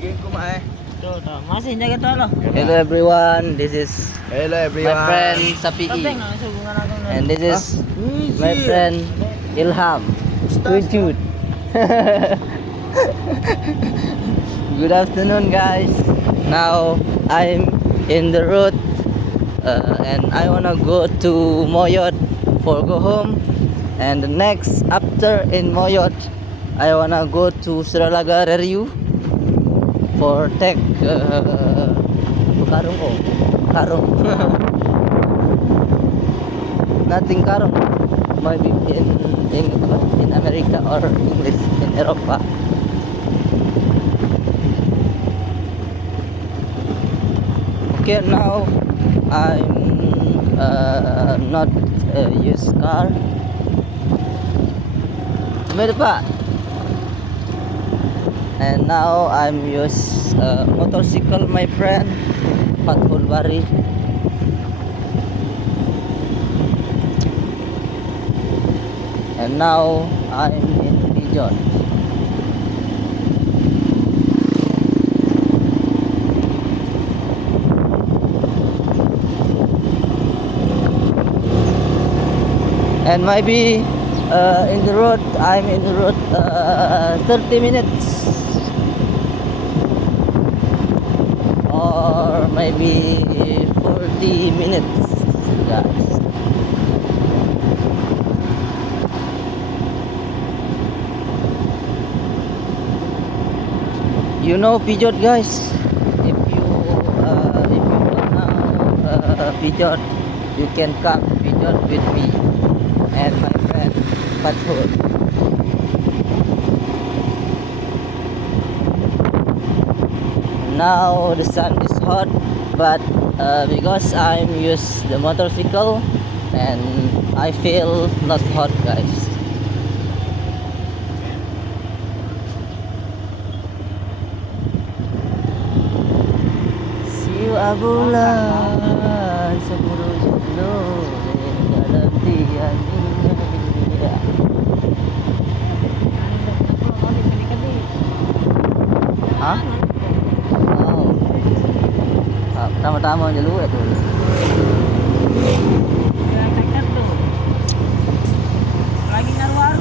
Masih jaga tolo. Hello everyone, this is Hello my everyone. friend Sapi and this is my friend Ilham. Wujud. Good afternoon guys. Now I'm in the road and I wanna go to Moyot for go home, and the next after in Moyot I wanna go to Suralaga Rariu for take karung karung nothing karung, maybe in America or English in Eropa. Okay, now I'm not use car. Meron pa. And now I'm use motorcycle, my friend, Fathul Bari. And now I'm in Pigeon. And maybe in the road, I'm in the road 30 minutes or maybe 40 minutes, guys. You know Pijot, guys. If you don't know Pijot, you can come Pijot with me and my friend Fathul. Now the sun is hot, but because I'm use the motorcycle and I feel not hot, guys. Siu abulan sepuluh judlo dalam tiang dunia. Hah? Oh. Pertama-tama aja lu ya tuh. Lagi ngaruh.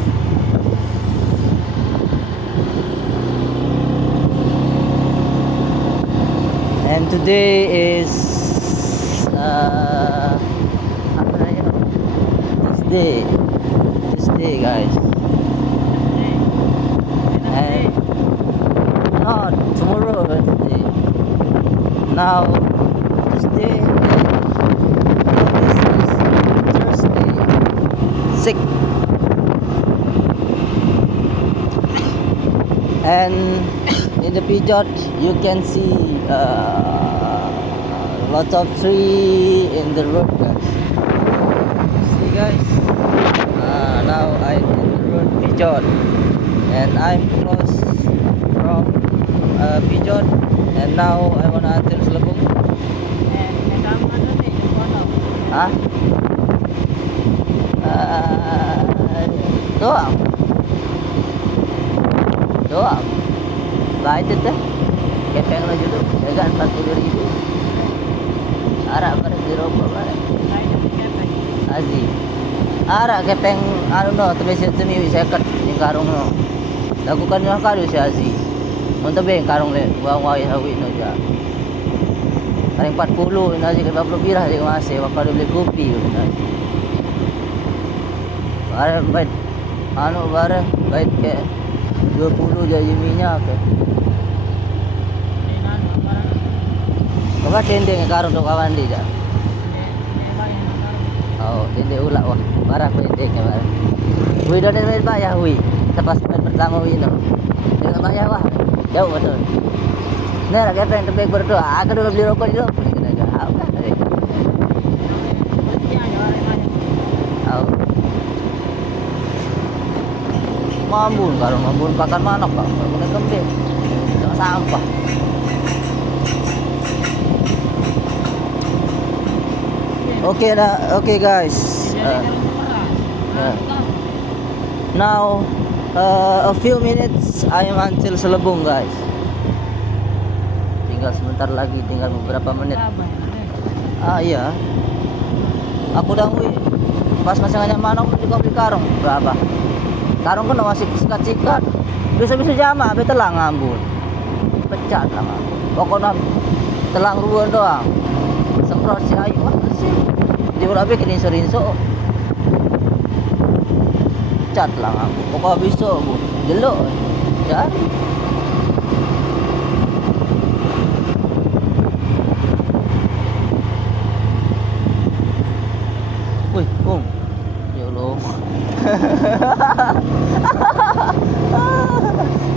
And today is apa namanya? Tuesday guys. And not tomorrow, Wednesday. Now Tuesday and this is Thursday. Sick. And in the Pijot you can see lots of tree in the road, guys. See guys, now I'm in the road Pijot and I'm close from Pijot, and now I wanna until Selebung. Hah? Doang baik itu kepeng lo juga jagaan 40.000 arak pada diroba pada azi arak kepeng anu no terbiasa seni seket di karung no lakukan yang kali si azi untuk beng karung le buang wai hawi no ja paling 40 ini aja ke 40 birah dia masih bakal beli kopi ini bare baik anu bare baik ke 20 jadi minyak ke. Kau tendeng karung tu kawan dia. Oh, tendeng ulat wah. Barang tendeng ke barang. Hui dah ada bayar hui. Lepas pertama hui no. Dia bayar wah. Jauh betul. Ni nak kata yang terbaik berdua. Aku dah beli rokok juga. Boleh kena jauh kan? Oh. Mambun karung mambun pakan manok pak. Kena kembali. Jangan sampah. Okay guys. Now a few minutes I am until Selebung guys. tinggal sebentar lagi, tinggal beberapa menit. Apa ya? Ah iya. Aku dah hui. Pas masih nanya mana aku juga beli karung berapa? Karung kan masih sikat-sikat. Bisa-bisa jama, be telang ngambun. Pecah lah ngambun. Pokoknya telang ruan doang. Semprot si ayu wah bersih. Dia udah bikin rinso-rinso. Cat lah ngambun. Pokoknya bisa bu. Jelok. Jadi. Wih, Bung. Ya Allah.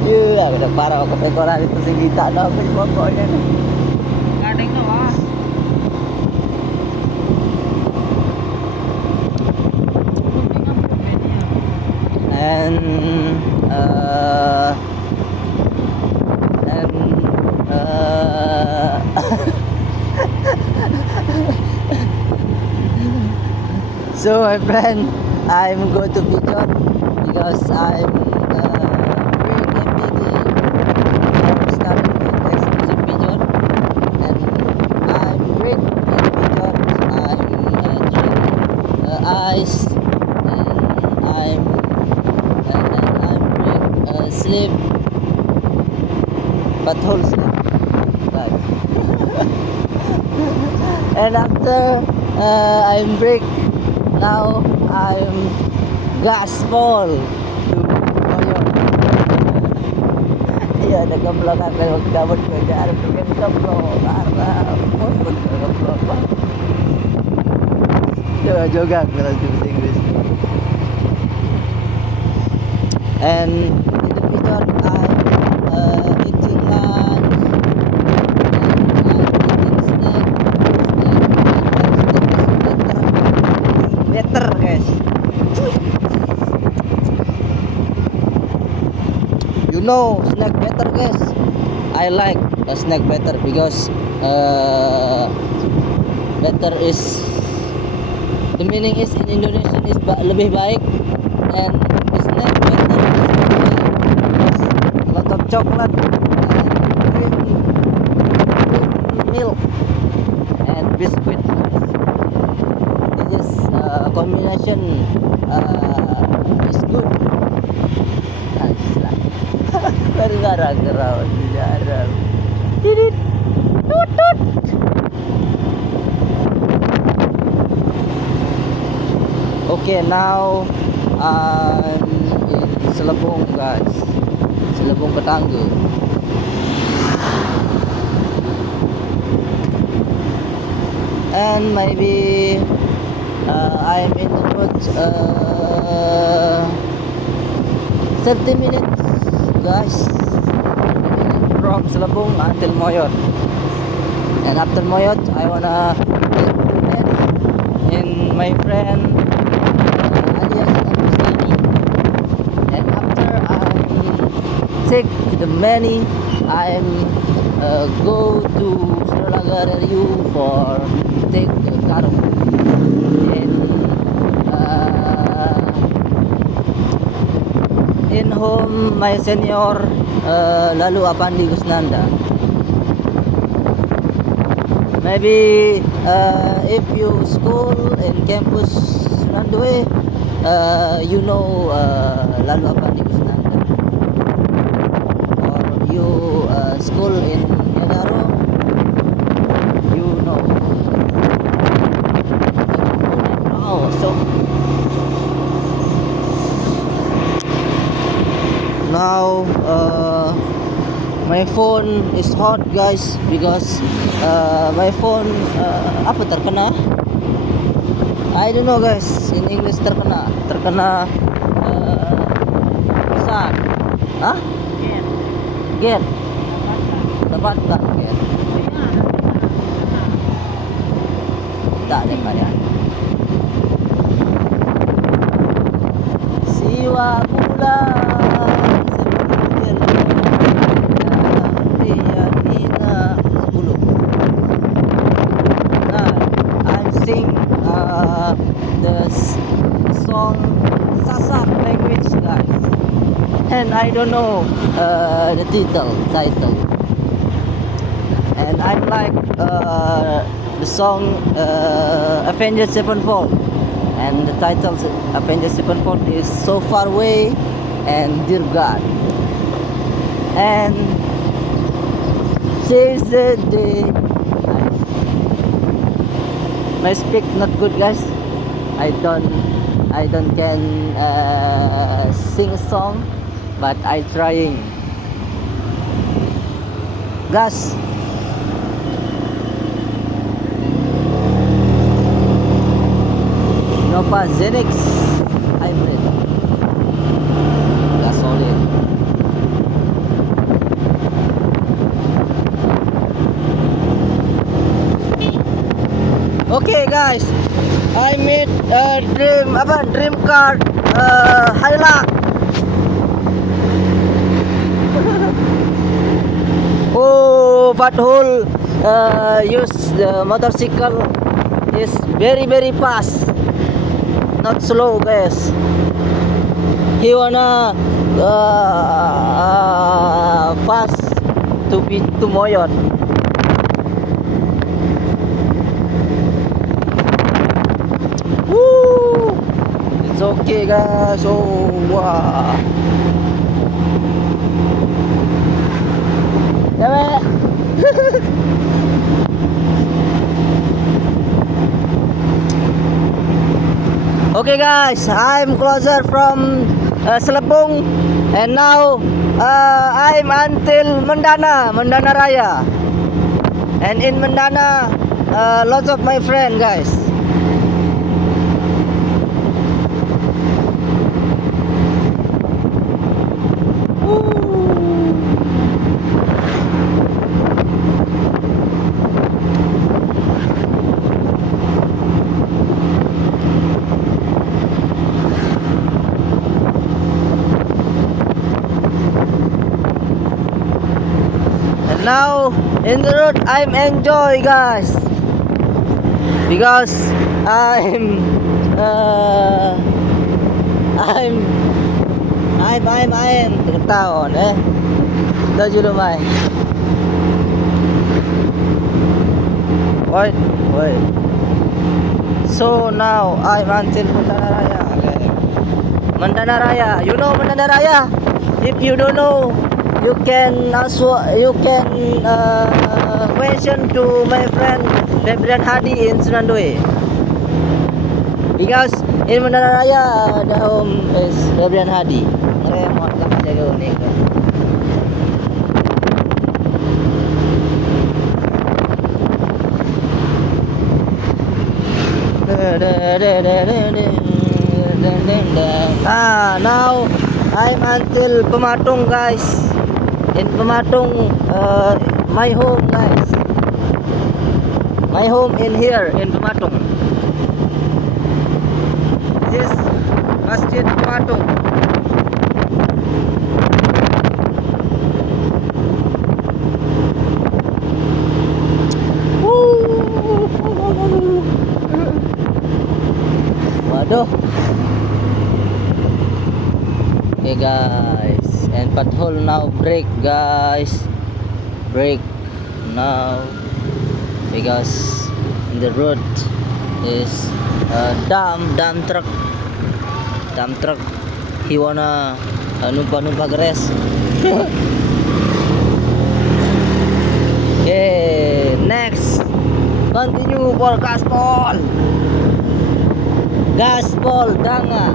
Ya, udah parah aku pekoran itu sing kita dah pokoknya. Gading no ah. And uh, and uh, so my friend, I'm going to Pigeon because I'm very MPD for starting with exclusive Pigeon, and I'm great in Pigeon. I'm drinking ice, and I'm great sleep, but whole sleep, right? And after I'm break. Now I'm gas full to Koyo. Iya, ada keblok kan kalau dapat kerja ada pengen keblok karena bosan keblok. Coba juga kalau bahasa Inggris. And in the picture I'm eating lunch. Better guys, you know snack better guys. I like a snack better because better is the meaning is in Indonesian is lebih baik, and snack better is a lot of chocolate and cream milk and biscuit. This combination is good. Nice lah. Garang-garang jarang. Didit. Tut. Okay, now I'm in Selebong guys. Selebong Ketangga. And maybe I'm in the mood 30 minutes guys from Selebong until Moyot, and after Moyot I wanna take the Many and my friend alias Agustini, and after I take the Many I'm go to Suralaga Ryu for take the karung. In home my senior Lalu Apandi Gusnanda. Maybe if you school in campus Nandue, you know Lalu Apandi Gusnanda, or you school in Yadaro, you know. Oh, so now my phone is hot guys because my phone apa terkena, I don't know guys, in English terkena sun. Hah? Get dapatkan get tak ada kalian siwa bulan the song Sasak language guys, and I don't know the title, I'm like the song Avengers Sevenfold, and the title Avengers Sevenfold is So Far Away and Dear God. And says the day. My speak not good, guys. I don't can sing a song, but I trying. Gas. Nova Zenix Hybrid gasoline. Okay guys, I made a dream car Hilux. Oh, but whole use the motorcycle is very fast, not slow guys. He wanna fast to be to Moyot. Woo! It's okay guys. Oh wow. Okay guys, I'm closer from Selebung, and now I'm until Mendana Raya, and in Mendana lots of my friend guys. Now in the road I'm enjoy guys, because I'm taon do you mai wait. So now I'm until Mendana Raya. Okay. Mendana Raya, you know Mendana Raya? If you don't know, you can also question to my friend Febrian Hadi in Sunandoi, because in Mendana Raya the home is Febrian Hadi. Ngeremot lah jaga unik. Now I'm until Pematung guys. In Pematung, my home guys. My home in here in Pematung. This is Masjid Pematung. Waduh. Okay guys, and patrol now brake guys, brake now, because the road is dump truck. He wanna numpa gres. Okay, next continue for gaspol danga.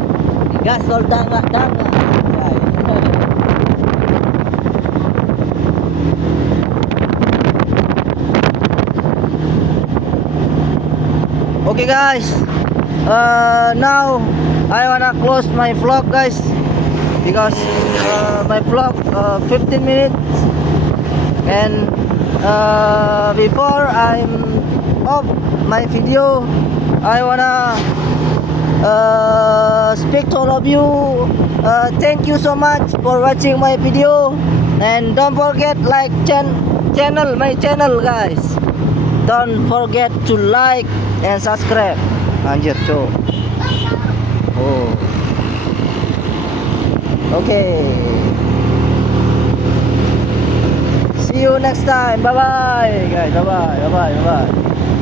Okay guys, now I wanna close my vlog guys, because my vlog 15 minutes, and before I'm off my video, I wanna speak to all of you. Thank you so much for watching my video, and don't forget like my channel guys. Don't forget to like and subscribe. Anjir tuh. Oh. Okay. See you next time. Bye bye, guys. Bye bye. Bye bye. Bye bye.